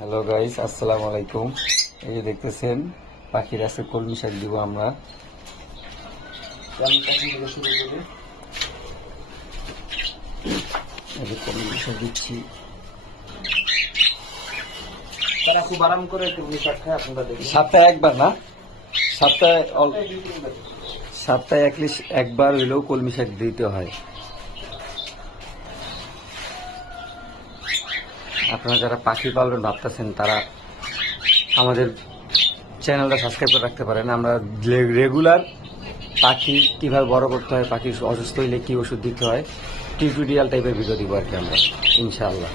Hello guys, আসসালামু আলাইকুম। এই যে দেখতেছেন পাখির আজকে কলমি শাক দিব আমরা। আমি পাখি থেকে শুরু করি। এই যে কলমি শাক দিচ্ছি। তারা খুব আরাম করে কলমি শাক খায়, আপনারা দেখুন। সপ্তাহে একবার না, সপ্তাহে অ্যাটলিস্ট একবার হলেও কলমি শাক দিতে হয়। আপনারা যারা পাখি পালন ভাবতেছেন তারা আমাদের চ্যানেলটা সাবস্ক্রাইব করে রাখতে পারেন। আমরা রেগুলার পাখি কিভাবে বড় করতে হয়, পাখি অসুস্থ হইলে কি ওষুধ দিতে হয়, টিউটোরিয়াল টাইপের ভিডিও দিব আর কি আমরা, ইনশাআল্লাহ।